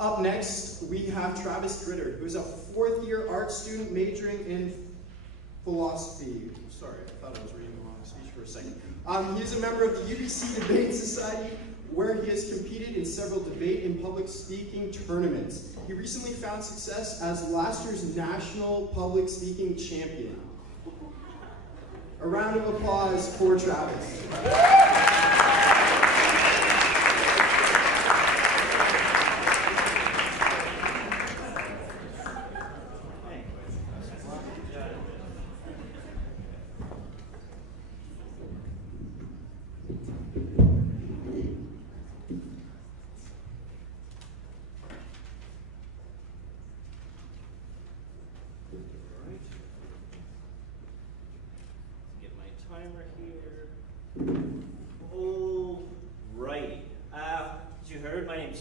Up next, we have Travis Gritter, who's a fourth-year art student majoring in philosophy. Sorry, I thought I was reading the wrong speech for a second. He's a member of the UBC Debate Society, where he has competed in several debate and public speaking tournaments. He recently found success as last year's national public speaking champion. A round of applause for Travis.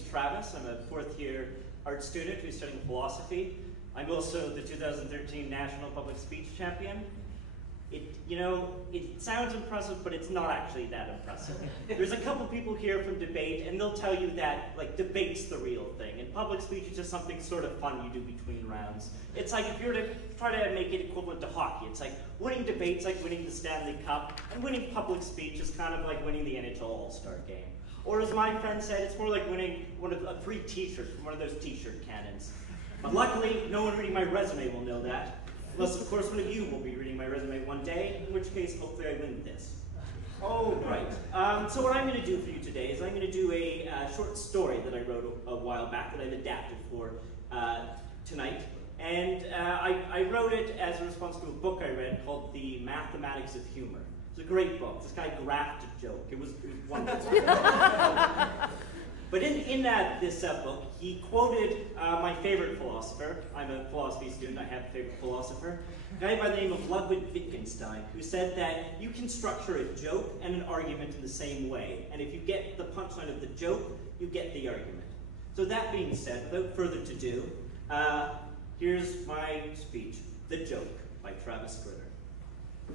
Travis. I'm a fourth-year art student who's studying philosophy. I'm also the 2013 National Public Speech Champion. It sounds impressive, but it's not actually that impressive. There's a couple people here from debate, and they'll tell you that, debate's the real thing, and public speech is just something sort of fun you do between rounds. It's like if you were to try to make it equivalent to hockey, it's like winning debate's like winning the Stanley Cup, and winning public speech is kind of like winning the NHL All-Star Game. Or as my friend said, it's more like winning a free t-shirt from one of those t-shirt cannons. But luckily, no one reading my resume will know that. Unless, of course, one of you will be reading my resume one day, in which case, hopefully I win this. Oh, right. So what I'm going to do for you today is I'm going to do a short story that I wrote a while back that I've adapted for tonight. And I wrote it as a response to a book I read called The Mathematics of Humor. It's a great book. This guy graphed a joke. It was wonderful. But in this book, he quoted my favorite philosopher. I'm a philosophy student. I have a favorite philosopher. A guy by the name of Ludwig Wittgenstein, who said that you can structure a joke and an argument in the same way. And if you get the punchline of the joke, you get the argument. So that being said, without further ado, here's my speech, The Joke by Travis Gritter.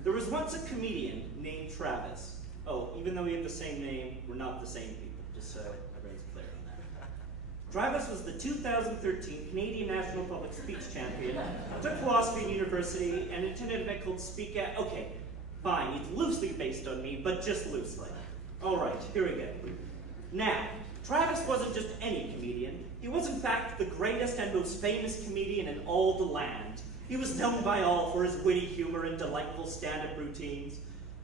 There was once a comedian named Travis. Oh, even though we have the same name, we're not the same people, just so everyone's clear on that. Travis was the 2013 Canadian National Public Speech Champion, took philosophy at university, and attended an event called Speakout. Okay, fine, it's loosely based on me, but just loosely. All right, here we go. Now, Travis wasn't just any comedian. He was, in fact, the greatest and most famous comedian in all the land. He was known by all for his witty humor and delightful stand-up routines.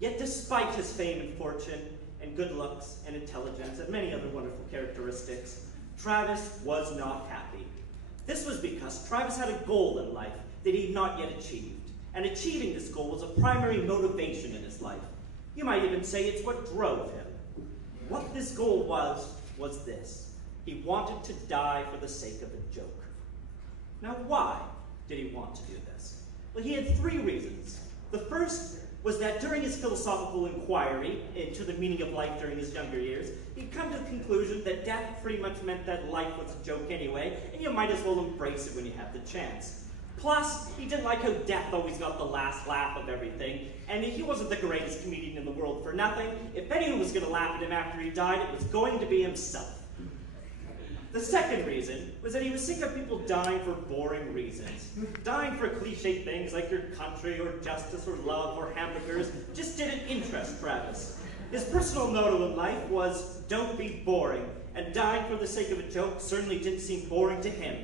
Yet despite his fame and fortune, and good looks and intelligence, and many other wonderful characteristics, Travis was not happy. This was because Travis had a goal in life that he'd not yet achieved. And achieving this goal was a primary motivation in his life. You might even say it's what drove him. What this goal was this. He wanted to die for the sake of a joke. Now why did he want to do this? Well, he had three reasons. The first was that during his philosophical inquiry into the meaning of life during his younger years, he'd come to the conclusion that death pretty much meant that life was a joke anyway, and you might as well embrace it when you have the chance. Plus, he didn't like how death always got the last laugh of everything, and he wasn't the greatest comedian in the world for nothing. If anyone was going to laugh at him after he died, it was going to be himself. The second reason was that he was sick of people dying for boring reasons. Dying for cliche things like your country or justice or love or hamburgers just didn't interest Travis. His personal motto in life was, don't be boring, and dying for the sake of a joke certainly didn't seem boring to him.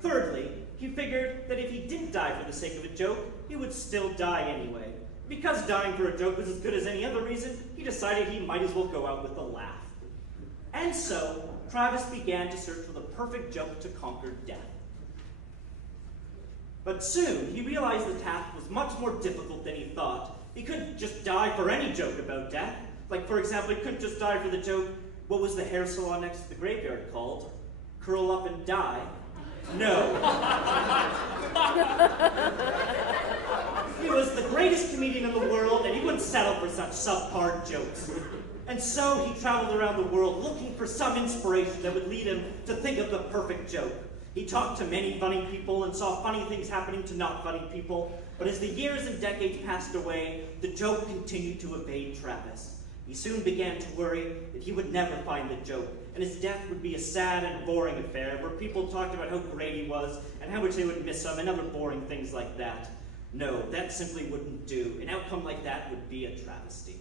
Thirdly, he figured that if he didn't die for the sake of a joke, he would still die anyway. Because dying for a joke was as good as any other reason, he decided he might as well go out with a laugh. And so, Travis began to search for the perfect joke to conquer death. But soon, he realized the task was much more difficult than he thought. He couldn't just die for any joke about death. Like, for example, he couldn't just die for the joke, what was the hair salon next to the graveyard called? Curl up and die? No. He was the greatest comedian in the world, and he wouldn't settle for such subpar jokes. And so he traveled around the world looking for some inspiration that would lead him to think of the perfect joke. He talked to many funny people and saw funny things happening to not funny people, but as the years and decades passed away, the joke continued to evade Travis. He soon began to worry that he would never find the joke, and his death would be a sad and boring affair where people talked about how great he was and how much they would miss him and other boring things like that. No, that simply wouldn't do. An outcome like that would be a travesty.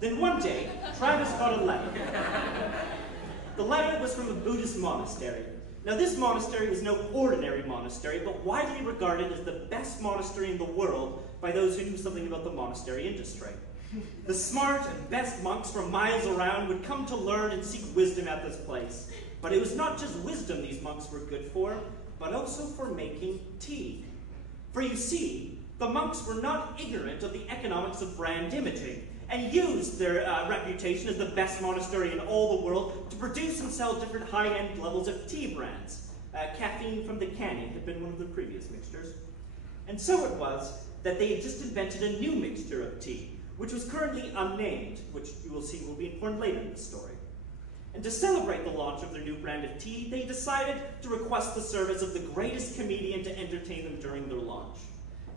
Then one day, Travis got a letter. The letter was from a Buddhist monastery. Now, this monastery was no ordinary monastery, but widely regarded as the best monastery in the world by those who knew something about the monastery industry. The smart and best monks from miles around would come to learn and seek wisdom at this place. But it was not just wisdom these monks were good for, but also for making tea. For you see, the monks were not ignorant of the economics of brand imaging, and used their reputation as the best monastery in all the world to produce and sell different high-end levels of tea brands. Caffeine from the canyon had been one of the previous mixtures. And so it was that they had just invented a new mixture of tea, which was currently unnamed, which you will see will be important later in the story. And to celebrate the launch of their new brand of tea, they decided to request the service of the greatest comedian to entertain them during their launch.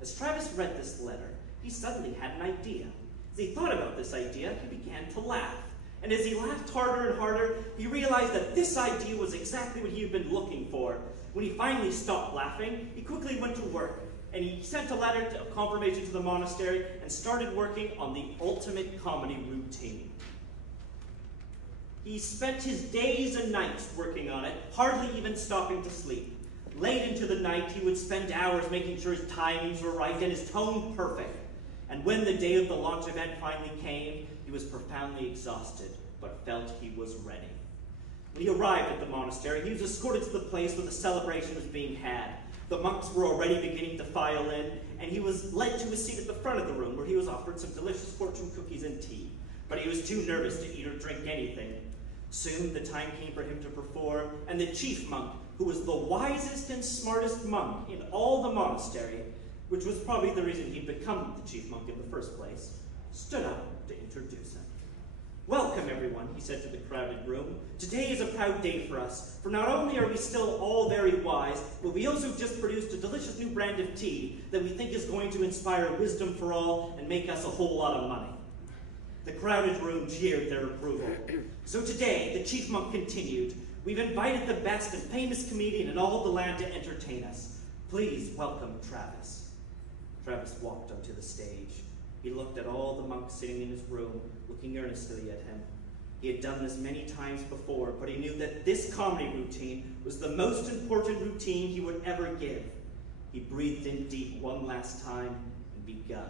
As Travis read this letter, he suddenly had an idea. As he thought about this idea, he began to laugh. And as he laughed harder and harder, he realized that this idea was exactly what he had been looking for. When he finally stopped laughing, he quickly went to work, and he sent a letter of confirmation to the monastery and started working on the ultimate comedy routine. He spent his days and nights working on it, hardly even stopping to sleep. Late into the night, he would spend hours making sure his timings were right and his tone perfect. And when the day of the launch event finally came, he was profoundly exhausted, but felt he was ready. When he arrived at the monastery, he was escorted to the place where the celebration was being had. The monks were already beginning to file in, and he was led to a seat at the front of the room where he was offered some delicious fortune cookies and tea. But he was too nervous to eat or drink anything. Soon the time came for him to perform, and the chief monk, who was the wisest and smartest monk in all the monastery, which was probably the reason he'd become the chief monk in the first place, stood up to introduce him. "Welcome, everyone," he said to the crowded room. "Today is a proud day for us, for not only are we still all very wise, but we also just produced a delicious new brand of tea that we think is going to inspire wisdom for all and make us a whole lot of money." The crowded room cheered their approval. "So today, the chief monk continued, we've invited the best and famous comedian in all the land to entertain us. Please welcome Travis." Travis walked onto the stage. He looked at all the monks sitting in his room, looking earnestly at him. He had done this many times before, but he knew that this comedy routine was the most important routine he would ever give. He breathed in deep one last time and begun.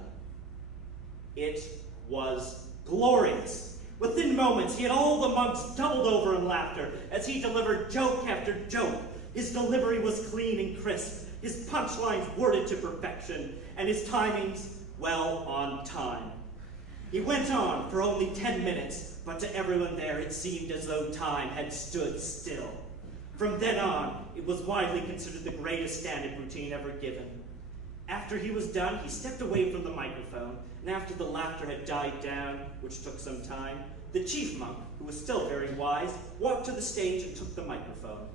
It was glorious. Within moments, he had all the monks doubled over in laughter as he delivered joke after joke. His delivery was clean and crisp, his punchlines worded to perfection, and his timings, well, on time. He went on for only 10 minutes, but to everyone there it seemed as though time had stood still. From then on, it was widely considered the greatest stand-up routine ever given. After he was done, he stepped away from the microphone, and after the laughter had died down, which took some time, the chief monk, who was still very wise, walked to the stage and took the microphone.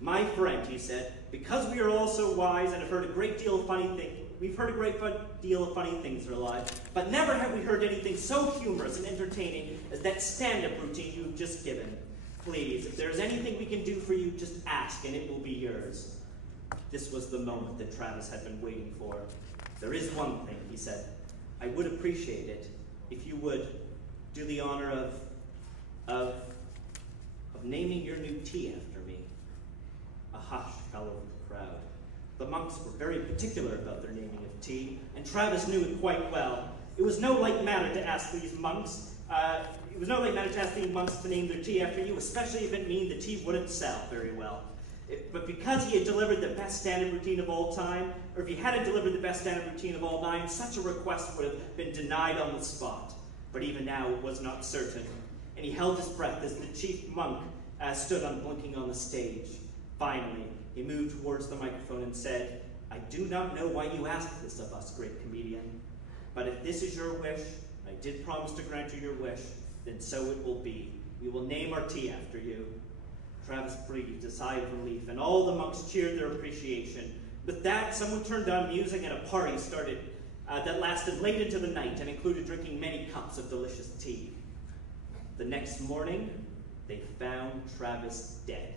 "My friend," he said, "because we are all so wise and have heard a great deal of funny things, we've heard a great deal of funny things in our lives, but never have we heard anything so humorous and entertaining as that stand-up routine you've just given. Please, if there's anything we can do for you, just ask and it will be yours." This was the moment that Travis had been waiting for. "There is one thing," he said. "I would appreciate it if you would do the honor of naming your new tea after me." A hush fell over the crowd. The monks were very particular about their naming of tea, and Travis knew it quite well. It was no light matter to ask these monks. To name their tea after you, especially if it meant the tea wouldn't sell very well. But because he had delivered the best stand-up routine of all time, or if he hadn't delivered the best stand-up routine of all time, such a request would have been denied on the spot. But even now it was not certain, and he held his breath as the chief monk stood unblinking on the stage. Finally, he moved towards the microphone and said, "I do not know why you ask this of us, great comedian, but if this is your wish, I did promise to grant you your wish, then so it will be. We will name our tea after you." Travis breathed a sigh of relief, and all the monks cheered their appreciation. With that, someone turned on music and a party started that lasted late into the night and included drinking many cups of delicious tea. The next morning, they found Travis dead.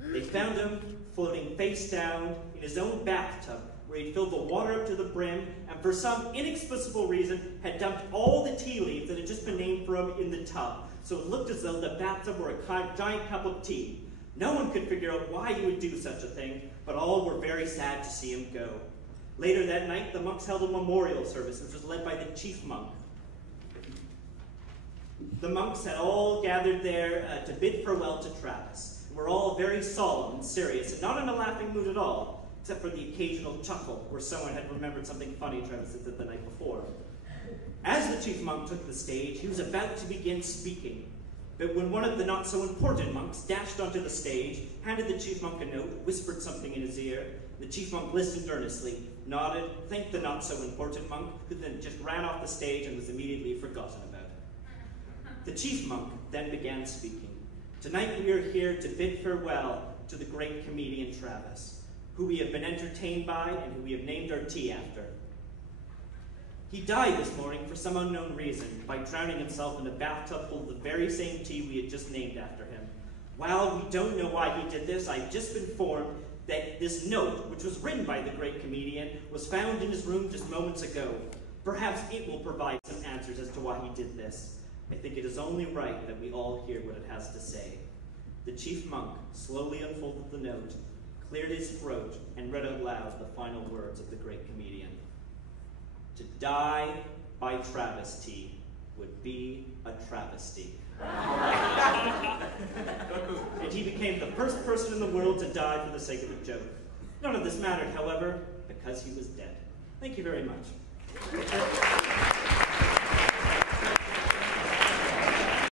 They found him floating face down in his own bathtub, where he'd filled the water up to the brim, and for some inexplicable reason had dumped all the tea leaves that had just been named for him in the tub. So it looked as though the bathtub were a giant cup of tea. No one could figure out why he would do such a thing, but all were very sad to see him go. Later that night, the monks held a memorial service, which was led by the chief monk. The monks had all gathered there to bid farewell to Travis. We're all very solemn and serious, and not in a laughing mood at all, except for the occasional chuckle where someone had remembered something funny Travis had said the night before. As the chief monk took the stage, he was about to begin speaking. But when one of the not-so-important monks dashed onto the stage, handed the chief monk a note, whispered something in his ear, the chief monk listened earnestly, nodded, thanked the not-so-important monk, who then just ran off the stage and was immediately forgotten about. The chief monk then began speaking. Tonight we are here to bid farewell to the great comedian Travis, who we have been entertained by and who we have named our tea after. He died this morning for some unknown reason by drowning himself in a bathtub full of the very same tea we had just named after him. While we don't know why he did this, I've just been informed that this note, which was written by the great comedian, was found in his room just moments ago. Perhaps it will provide some answers as to why he did this. I think it is only right that we all hear what it has to say. The chief monk slowly unfolded the note, cleared his throat, and read out loud the final words of the great comedian. To die by travesty would be a travesty. And he became the first person in the world to die for the sake of a joke. None of this mattered, however, because he was dead. Thank you very much.